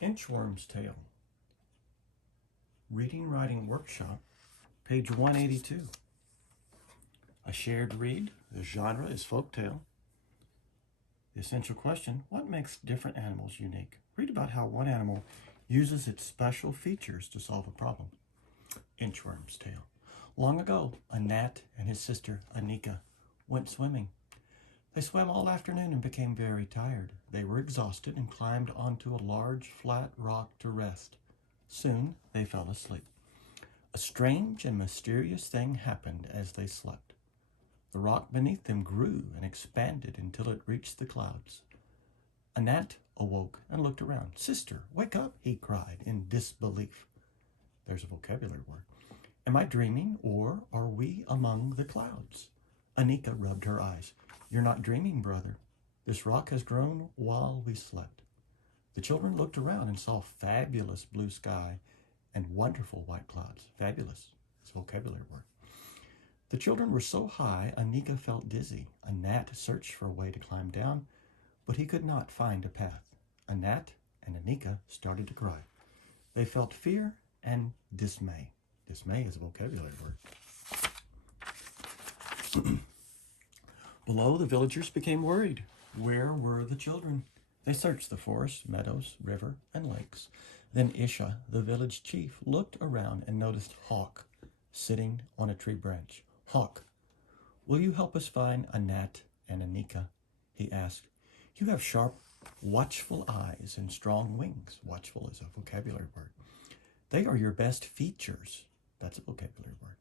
Inchworm's Tale, Reading Writing Workshop, page 182. A shared read. The genre is folktale. The essential question, what makes different animals unique? Read about how one animal uses its special features to solve a problem. Inchworm's Tale. Long ago, a gnat and his sister, Anika, went swimming. They swam all afternoon and became very tired. They were exhausted and climbed onto a large, flat rock to rest. Soon, they fell asleep. A strange and mysterious thing happened as they slept. The rock beneath them grew and expanded until it reached the clouds. A gnat awoke and looked around. "Sister, wake up," he cried in disbelief. There's a vocabulary word. "Am I dreaming, or are we among the clouds?" Anika rubbed her eyes. "You're not dreaming, brother. This rock has grown while we slept." The children looked around and saw fabulous blue sky and wonderful white clouds. Fabulous is a vocabulary word. The children were so high, Anika felt dizzy. A gnat searched for a way to climb down, but he could not find a path. A gnat and Anika started to cry. They felt fear and dismay. Dismay is a vocabulary word. Below, the villagers became worried. Where were the children? They searched the forest, meadows, river, and lakes. Then Isha, the village chief, looked around and noticed Hawk sitting on a tree branch. "Hawk, will you help us find a gnat and Anika?" he asked. "You have sharp, watchful eyes and strong wings." Watchful is a vocabulary word. "They are your best features." That's a vocabulary word.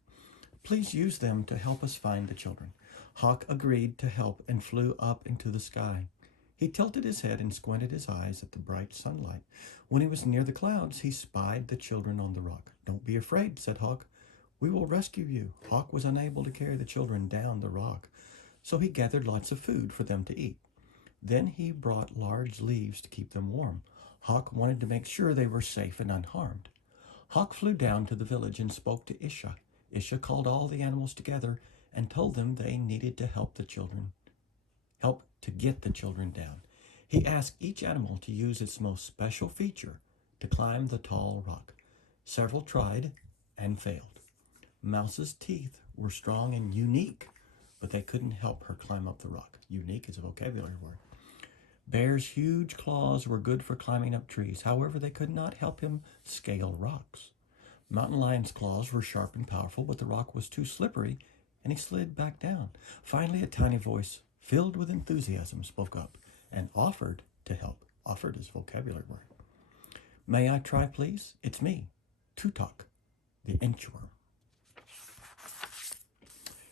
"Please use them to help us find the children." Hawk agreed to help and flew up into the sky. He tilted his head and squinted his eyes at the bright sunlight. When he was near the clouds, he spied the children on the rock. "Don't be afraid," said Hawk. "We will rescue you." Hawk was unable to carry the children down the rock, so he gathered lots of food for them to eat. Then he brought large leaves to keep them warm. Hawk wanted to make sure they were safe and unharmed. Hawk flew down to the village and spoke to Isha. Isha called all the animals together and told them they needed to help to get the children down. He asked each animal to use its most special feature to climb the tall rock. Several tried and failed. Mouse's teeth were strong and unique, but they couldn't help her climb up the rock. Unique is a vocabulary word. Bear's huge claws were good for climbing up trees. However, they could not help him scale rocks. Mountain lion's claws were sharp and powerful, but the rock was too slippery, and he slid back down. Finally, a tiny voice, filled with enthusiasm, spoke up and offered to help. Offered is a vocabulary word. "May I try, please? It's me, Tutok, the inchworm."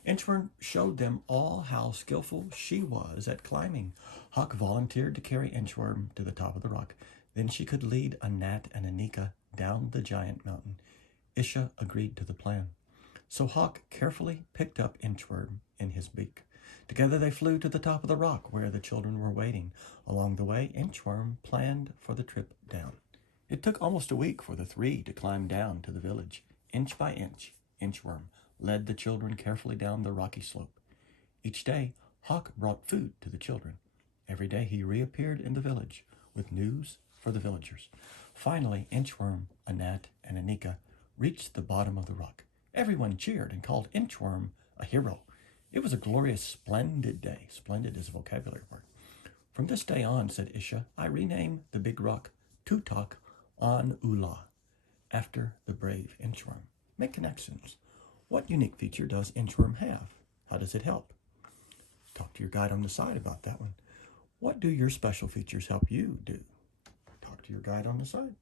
Nchwrndtl showed them all how skillful she was at climbing. Hawk volunteered to carry Nchwrndtl to the top of the rock. Then she could lead a gnat and Anika down the giant mountain. Isha agreed to the plan. So Hawk carefully picked up Nchwrndtl in his beak. Together they flew to the top of the rock where the children were waiting. Along the way, Nchwrndtl planned for the trip down. It took almost a week for the three to climb down to the village. Inch by inch, Nchwrndtl led the children carefully down the rocky slope. Each day, Hawk brought food to the children. Every day he reappeared in the village with news for the villagers. Finally, Nchwrndtl, a gnat, and Anika reached the bottom of the rock. Everyone cheered and called Nchwrndtl a hero. It was a glorious, splendid day. Splendid is a vocabulary word. "From this day on," said Isha, "I rename the big rock Tutok on Ula, after the brave Nchwrndtl." Make connections. What unique feature does Nchwrndtl have? How does it help? Talk to your guide on the side about that one. What do your special features help you do? Talk to your guide on the side.